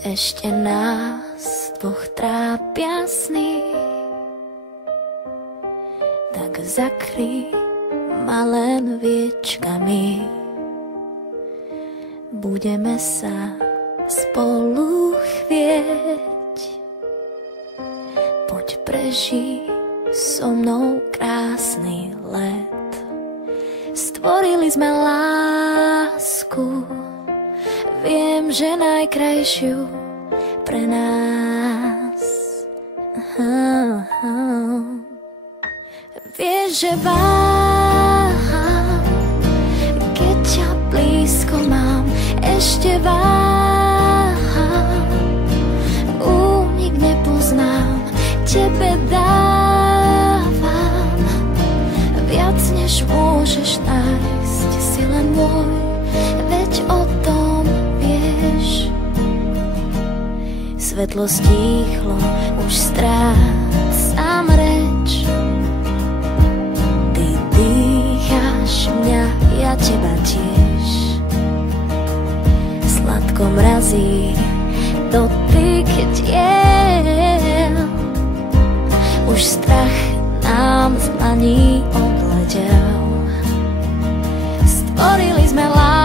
Ešte nás dvoch trápia sny, tak zakry ma len viečkami. Budeme sa spolu chvieť, poď prežij so mnou krásny let. Stvorili sme lásku, viem, že najkrajšiu pre nás. Vieš, že váham, keď ťa blízko mám, ešte váham, únik nepoznám, tebe dávam viac, než môžeš nájsť, si len môj, veď o tom vieš. Svetlo stíchlo, už strácam reč, ty dýcháš mňa, ja teba tiež. Sladko mrazí dotyk tiel, už strach nám z dlaní odletel. Stvorili sme lásku,